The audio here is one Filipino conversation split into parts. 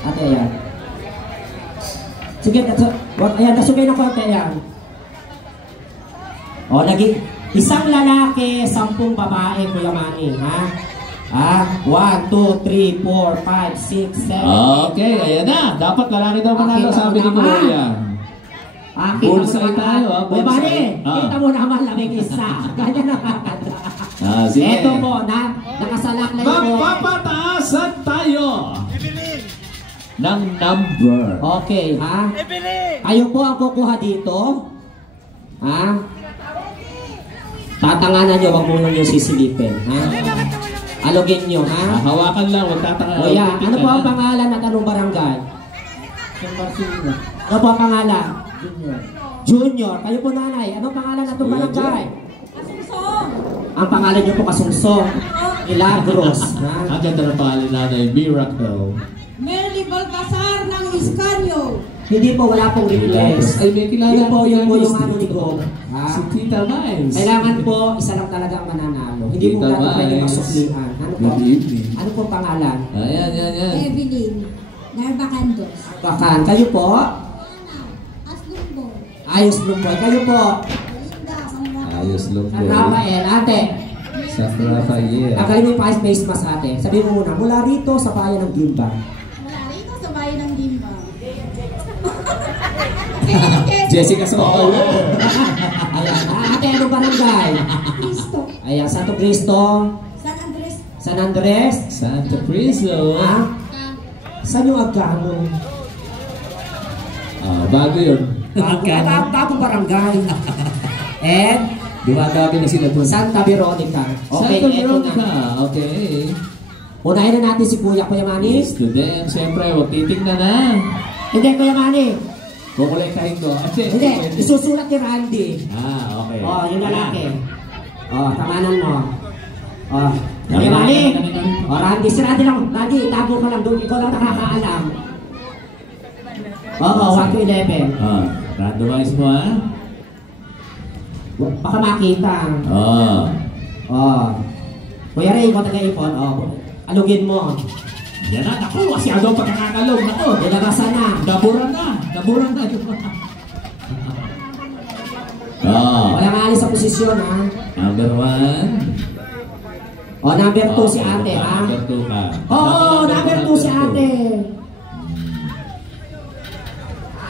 Ate, ayan. Sige, ayan, nasugay ng konti, ayan. O, naging isang lalaki, 10 babae, Kuya Manny, ha? 1, 2, 3, 4, 5, 6, 7. Okay, ayan na. Dapat lalaki daw manalo, sabi ni Kuya. Bullseye tayo, ha? Kuya Manny, kita mo naman lamig isa. Ganyan na kakanta. Sige. Ito po, nakasalakay po. Magpapataasan tayo ng number. Okay, ha? Kayo po ang kukuha dito. Ha? Tatanganan nyo, wag mo nyo sisilipin. Ha? Alogin nyo, ha? Hawakan lang, huwag tatanganan. O yan, ano po ang pangalan at anong barangay? Ano po ang pangalan? Junior. Kayo po nanay, anong pangalan at anong barangay? Kasungsong. Ang pangalan nyo po Kasungsong. Milagros. Ang ganda ng pangalan nanay, Miracle. Merly Balcazar ng Iscanio. Hindi po, wala pong replace. Ay, may kilala. Yun po yung ano ni Gog. Si Tita Miles. Kailangan po, isa lang talaga ang mananalo. Hindi po natin pwede masuklian. Ano po? Ano po pangalan? Ayan. Evelyn Narbacandos. Bakan. Kayo po? Aslumbo. Ayos Lumboy. Kayo po? Linda. Ayos Lumboy. San Rafael. Ate. San Rafael. Kayo mo yung face mask ate. Sabihin mo muna, mula rito sa bayan ng Gimba. Mula rito sa bayan ng Gimba. Jessica Soto. Ayan. Ate, ano barangay? Cristo. Ayan, Santo Cristo. San Andres. San Andres. Santa Cristo. Saan yung Agano? Bago yun. Bago barangay. And Dumadami na sila doon. Santa Veronica. Okay, Santa eto Veronica. na. Okay. Unahin na natin si Kuya Manny. Yes, to them. Siyempre, huwag titignan na. Hindi, Kuya Manny. Kukulektahin ko. Hindi, isusulat ni Randy. Okay. Yung lalaki. Tamanan mo. Kuya Manny. Randy, si Randy lang. Randy, tago ka lang doon. Ikaw lang nakakaalam. 1 to 11. Randomize mo, ha? Baka makita. Kuya Ray, ikaw taga-ipon. Alugin mo. Yan na, naku, masyado pagkakakalog. Naku, ilagasan na. Naburan na. Walang alis sa posisyon, ha? Number 1. Number 2 si ate, ha? Number 2 ka. Number 2 si ate.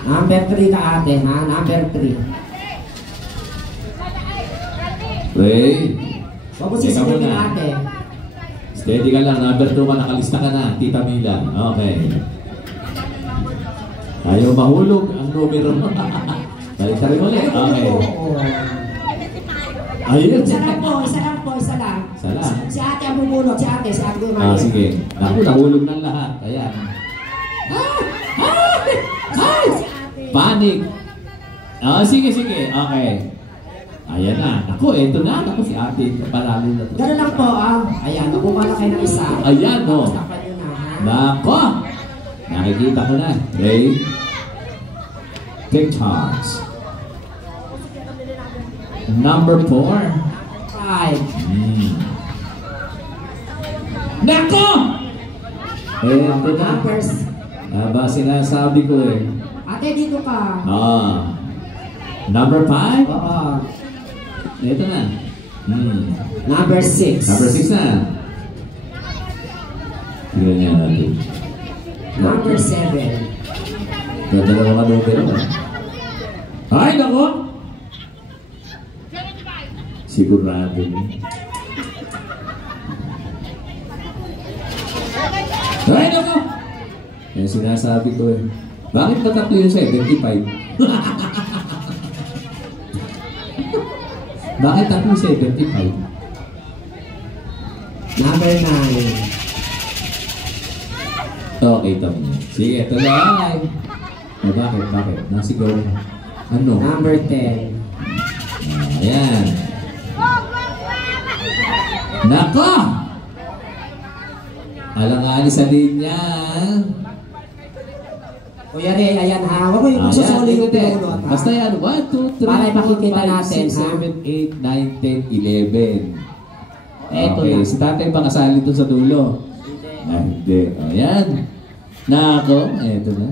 Number 3 ka ate, ha? Number 3. Wait. Huwag mo sisilipin ate. Steady ka lang. Number 2 ka, nakalista ka na. Tita Mila. Okay. Ayaw mahulog ang numero mo. Balik ka rin ulit. Okay. Ayun. Isa lang. Isa lang. Si ate ang bubulog. Si ate ko yung sige. Naku, nahulog ng lahat. Ayan. Panic. Sige. Okay. Ayan na. Naku, eto na. Naku, si ate. Paralo na to. Gano'n lang po, Ayan, nakuha na kayo ng isa. Ayan, no. Naku. Nakikita ko na. Okay. TikToks. Number 4. 5. Naku! Eto na. Numbers. Sinasabi ko eh. Ate, dito ka. Number 5? Ito na. Number 6. Number 6 na. Tignan niya natin. Number 7. Ganda na mga numero. Ay, nako! Sigurado niya. Ay, nako! Yan sinasabi ko eh. Bakit natatlo yung 75? Bakit tatlo 75? Number 9. Okay, tama niya. Sige, tuloy. Bakit? Nasigaw na. Ano? Number 10. Ayan. Nako! Alang-ali sa linya. Kuya Ray, ayan ha. Huwag mo yung magsusuli yung pinunod, ha? Basta yan. 1, 2, 3, para makikita 4, 5, natin, 6, 7, 8, 9, 10, 11. Eto Okay, na. si tatay pa kasali ito sa dulo. Hindi. Hindi. Ayan. Nako, eto na.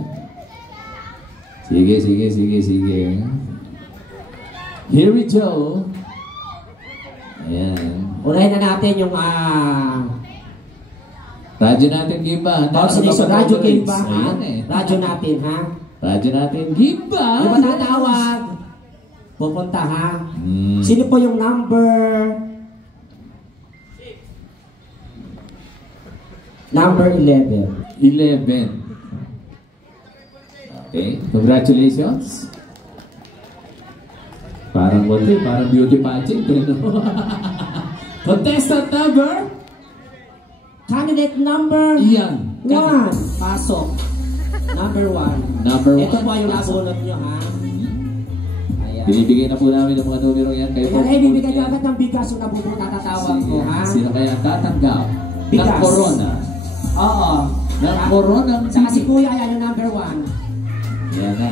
Sige. Here we go. Ayan. Unahin na natin yung Radyo natin, Gimba. radyo game ba, ha? Ayan eh. Radyo natin, ha? Radyo natin, Gimba. Yung matatawag, pupunta, ha? Hmm. Sino po yung number? Number 11. 11. Okay, congratulations. Parang parang beauty pageant. Contestant number? Candidate number Iyan. 1. Pasok. Number 1. Number 1. Ito po yung nabunot nyo, ha? Ayan. Binibigay na po namin ng mga numero yan. Kayo po. Ayan, bibigyan nyo agad ng bigas yung nabunot natatawag ko, ha? Sino kaya tatanggap ng Bigas. corona? Oo. Ng corona. Saka si Kuya, ayan yung number 1. Yan na.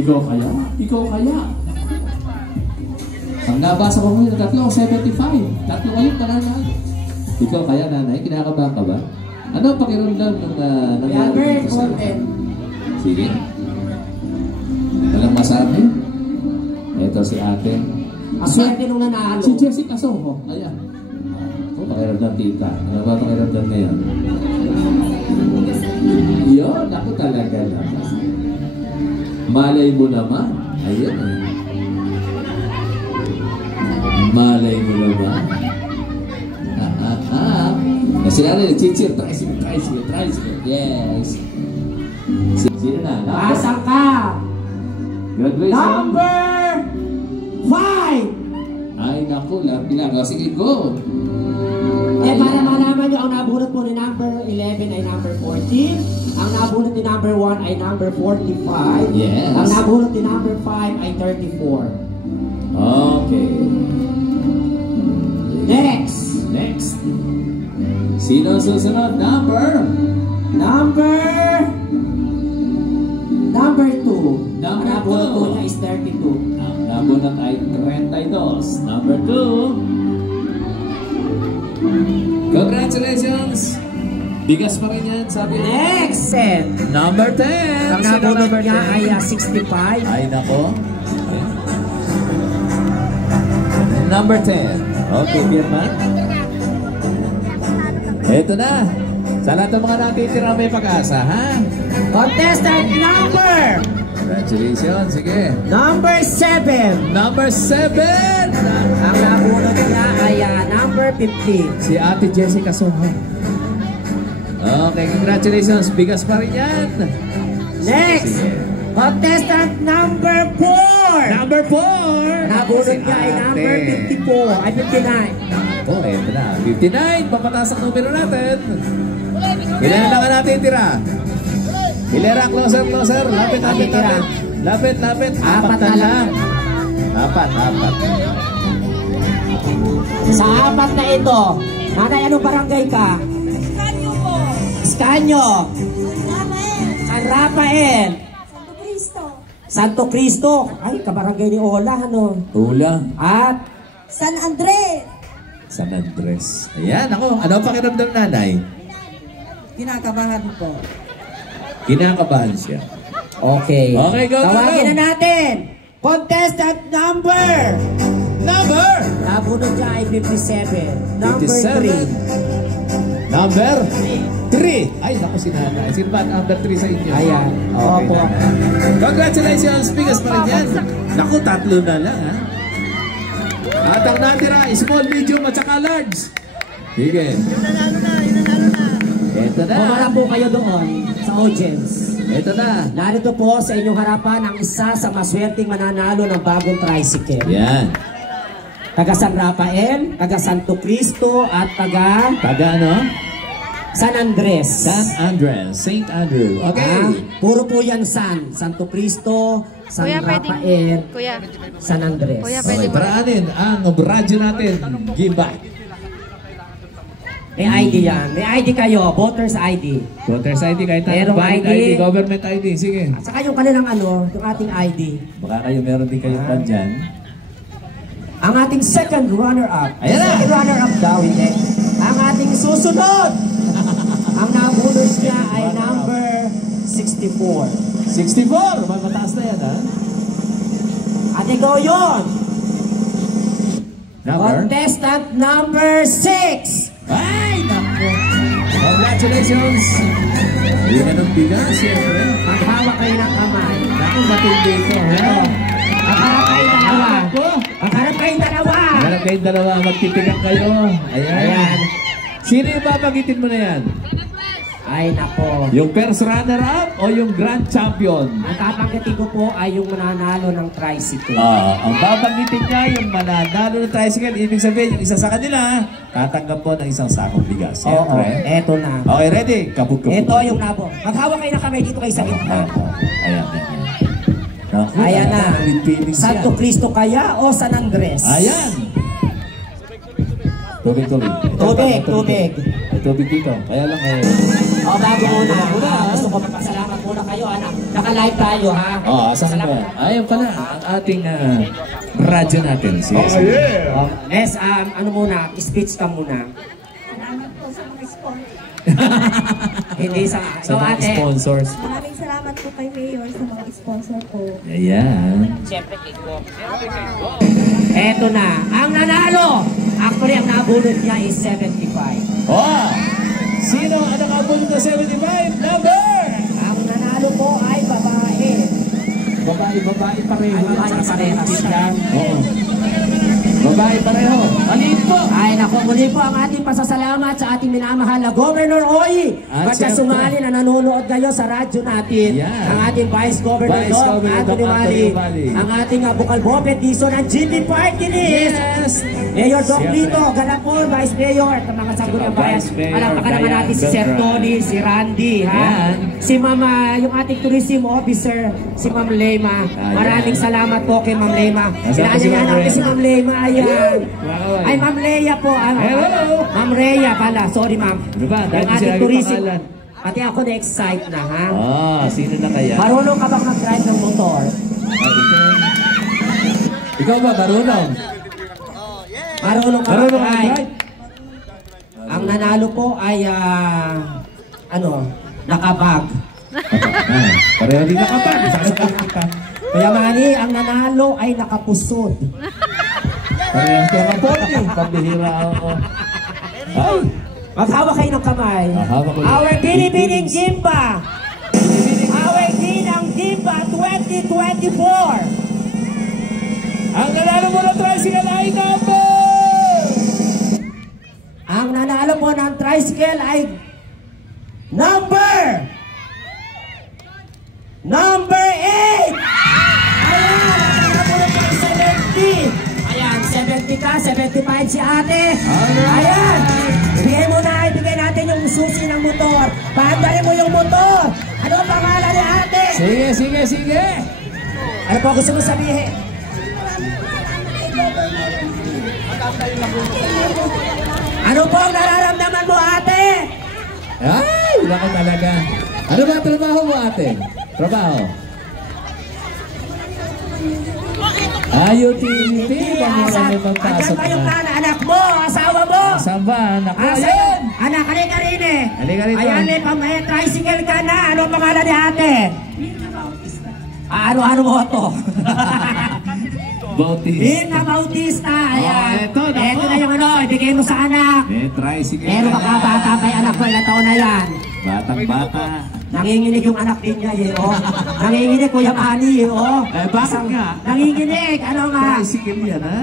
Ikaw kaya? Ang nabasa ko mo yung tatlo, 75. Tatlo kayo pananalo. Ikaw kaya, nanay? Kinakabahan ka ba? Ano ang pakiramdam ng Ayan, very important. Sige. Walang masabi? Ito si ate. Aswerte nung nanalo. Si Jessica Soho. Ayan. Pakiramdam, tita. Ano ba pakiramdam na yan? Yun, ako talaga naman. Malay mo naman. Ayun eh. Malay mo naman. Kasi nga rin, chichir. Tricycle. Yes. Sino na? Pasang ka. Graduation. Number 5. Ay, naku. Lapila. Sige, go. Para malaman nyo, ang nabunot po ni number 11 ay number 14. Ang nabunot ni number 1 ay number 45. Yes. Ang nabunot ni number 5 ay 34. Okay. Next. Sino susunod? Number 2. Ang Number nabunot po 2. niya is 32. Ang nabunot ay 32. Number 2. Congratulations! Bigas pa rin yan, sabi niya. Next set. Number 10! Ang Sino nabunot number niya 10? ay 65. Ay, nako. Number 10. Okay, Birman. Ito na. Sa lahat ng mga natitira may pag-asa, ha? Contestant number Congratulations, sige. number 7. Number 7! Ang nabunot niya ay number 15. Si Ate Jessica Soho. Okay, congratulations. Bigas pa rin yan. Next. Sige. Contestant number 4. Number 4! Nabunot niya ay number 54. Ay 59. Oh, eto na. 59. Papataas ang numero natin. Ilan na lang natin tira? Hilera, closer. Lapit. Lapit. Apat na lang. Apat. Sa apat na ito, nanay, anong barangay ka? Kanyo po. Escanio. Rafael. San Rafael. Santo Cristo. Santo Cristo. Ay, kabarangay ni Ola, ano? Ulang. At San Andres. San Andres. Ayan, ako. Ano ang pakiramdam, nanay? Kinakabahan po. Kinakabahan siya. okay. Okay, go. Tawagin na natin. Contestant number. Nabunot niya ay 57. Number 3. Number 3. Ay, naku si nanay. Sino ba ang number 3 sa inyo? Ayan. Okay, Opo. nanay. Congratulations. Bigas pa rin yan. Naku, 3 na lang, ha? At ang natira, small, medium, at saka large. Sige. Nanalo na. Ito na. Pumarap po kayo doon sa audience. Ito na. Narito po sa inyong harapan ang isa sa maswerteng mananalo ng bagong tricycle. Yan. Taga San Rafael, taga Santo Cristo, at taga Taga ano? San Andres. San Andres. St. Andrew. Okay. Puro po yan Santo Cristo, San Kuya, Rafael, Kuya, San Andres. Kuya, Okay, paraanin ang radyo natin. Give back. May ID yan. May ID kayo. Voters ID. Voters ID, kahit Merong valid ID. government ID. Sige. At saka yung kanilang yung ating ID. Baka kayo meron din kayong pan dyan. ang ating second runner-up. Ayan na. Second runner-up daw, hindi. Ang ating susunod. Ang nabunod niya ay number 64. 64! Mataas na yan, ha? At ikaw yun. Number? Contestant number 6. Ay, naku! Congratulations! Yun na nung bigas, siyempre. Maghawak kayo ng kamay. Naku, matindi ko, ha? Magharap kayong dalawa. Magharap kayong dalawa. Harap kayong dalawa, magtitigang kayo. Ayan. Ayan. Sino yung babagitin mo na yan? Ay, nako. Yung first runner-up o yung grand champion? Ang tatanggatin ko po ay yung mananalo ng tricycle. Ang babagitin niya yung mananalo ng tricycle. Ibig sabihin, yung isa sa kanila, tatanggap po ng isang sakong bigas. Oo, Siyempre. eto na. Okay, ready? Kabog-kabog. Ito yung nabo. Maghawak kayo na kamay dito kayo sa gitna. Ayan, ayan. Naku, Ayan na. with feelings yan. Santo Cristo kaya o San Andres? Ayan. Tubig. Tubig. Ay, tubig dito. Kaya lang O, bago muna. Gusto ko magpasalamat muna kayo, anak. Naka-live tayo, ha? Asan ba? Ayun pala, ang ating radyo natin. Sige. Yes, ano muna, speech ka muna. Salamat po sa mga sponsor. Hindi sa... Sa mga ate. sponsors. Maraming salamat po kay Mayor sa mga sponsor po. Ayan. Eto na. Ang nanalo. Actually, ang nabulot niya is 75. Oh! Sino ang nakabulot na 75? Number! Ang nanalo po ay babae. Babae pareho. Ay, babae parehas. Oo. Babae pareho. Maliit po. Ay, naku, muli po ang ating pasasalamat sa ating minamahal na Governor Oy. At Basta syempre, sumali na nanonood ngayon sa radyo natin. Yan. Ang ating Vice Governor Vice Doc Governor Anthony Doc Mali. Anthony Mali. Ang ating Bukal Bopet Dizon ng GP Party List. Yes! Mayor Doc Siyempre. Lito, Galapon, Vice Mayor, at ang mga sangguniang bayan. Vice Mayor, Alapakan naman Diane natin si Sir Beltran. Tony, si Randy, ha? Yan. Si Mama, yung ating tourism officer, si Ma'am Lema. Ayan. Maraming salamat po kay Ma'am Lema. Nasaan si Ma'am Inaanyayahan natin Lema? si Ma'am Lema. Ayan. Wow. Ay, Ma'am Leia po. Hello. Ma'am Rhea pala. Sorry, ma'am. Ano ba? Dahil Yung ating sinabi tourism. pangalan. Pati ako na-excite na, ha? Sino na kaya? Marunong ka bang mag-drive ng motor? Ikaw ba, marunong? Marunong ka Marunong mag-drive? mag-drive? Ang nanalo po ay, nakabag. Pareho din nakapag. Sasakal kita. Kaya mani, ang nanalo ay nakapusod. Pareho siya kapag eh. Pambihira ako. Ay! Maghawak kayo ng kamay. Hawak ko. Our Binibining Gimba. Our Ginang Gimba 2024. Ang nanalo mo ng tricycle ay number! Ang nanalo po ng tricycle ay number 8! Ayan! Ang nanalo po ng 70! Ayan, 70 ka, 75 si ate! Ayan! Ibigay natin yung susi ng motor! Paandalin mo yung motor! Ano ang pangalan ni ate? Sige! Ano po gusto mo sabihin? Ano po ang nararamdaman mo ate? Ay! Wala ka talaga. Ano ba ang trabaho mo, ate? Trabaho? Utility. Andyan ba yung anak mo, asawa mo? Saan ba? Naku, Asan? ayun! Anak, halika rin eh. Halika rito. Ayan, may tricycle ka na. Ano ang pangalan ni ate? Ano mo to? Bautista. Birna Bautista. Ayan. Eto na yung ibigay mo sa anak. May tricycle. Meron ka bata kay anak ko, ilang taon na yan. Batang-bata. Nanginginig yung anak din niya eh, oh. Nanginginig Kuya Manny eh, oh. Bakit nga? Nanginginig, ano nga? Tricycle yan, ha?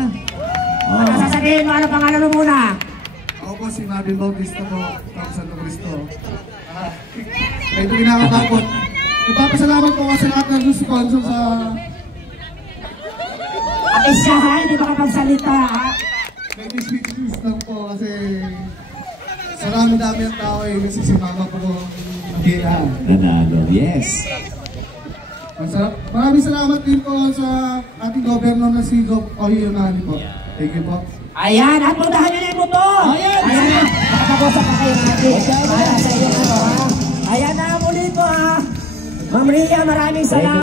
Ano sasabihin mo, ano pangalan mo muna? Ako po si Marvin Bautista po, from Santo Cristo. Kaya ito kinakatakot. Nagpapasalamat po kasi lahat ng sponsor sa... Ate siya ha, hindi ba kapagsalita ha? Maybe speechless lang po kasi... Sarami dami ang tao eh, kasi si mama po po. Nanalo, yes. Maraming salamat din po sa ating governor na si Gov. Oy Yunani po. Thank you po. Ayan, at puntahan nyo na yung motor! Ayan! Ayan! Nakapag-usap ka kayo natin. Para sa iyo ano ha? Ayan na muli po ha! Ma'am Rhea, maraming salamat.